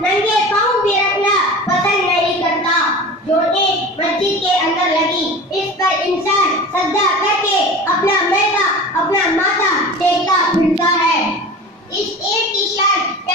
ننگے پاؤں بھی رکھنا پسند نہیں کرتا۔ جو ایک مسجد کے اندر لگی، اس پر انسان سجدہ کر کے اپنا میدہ اپنا ماتھا ٹیکتا پھرتا ہے۔ اس عید کی شان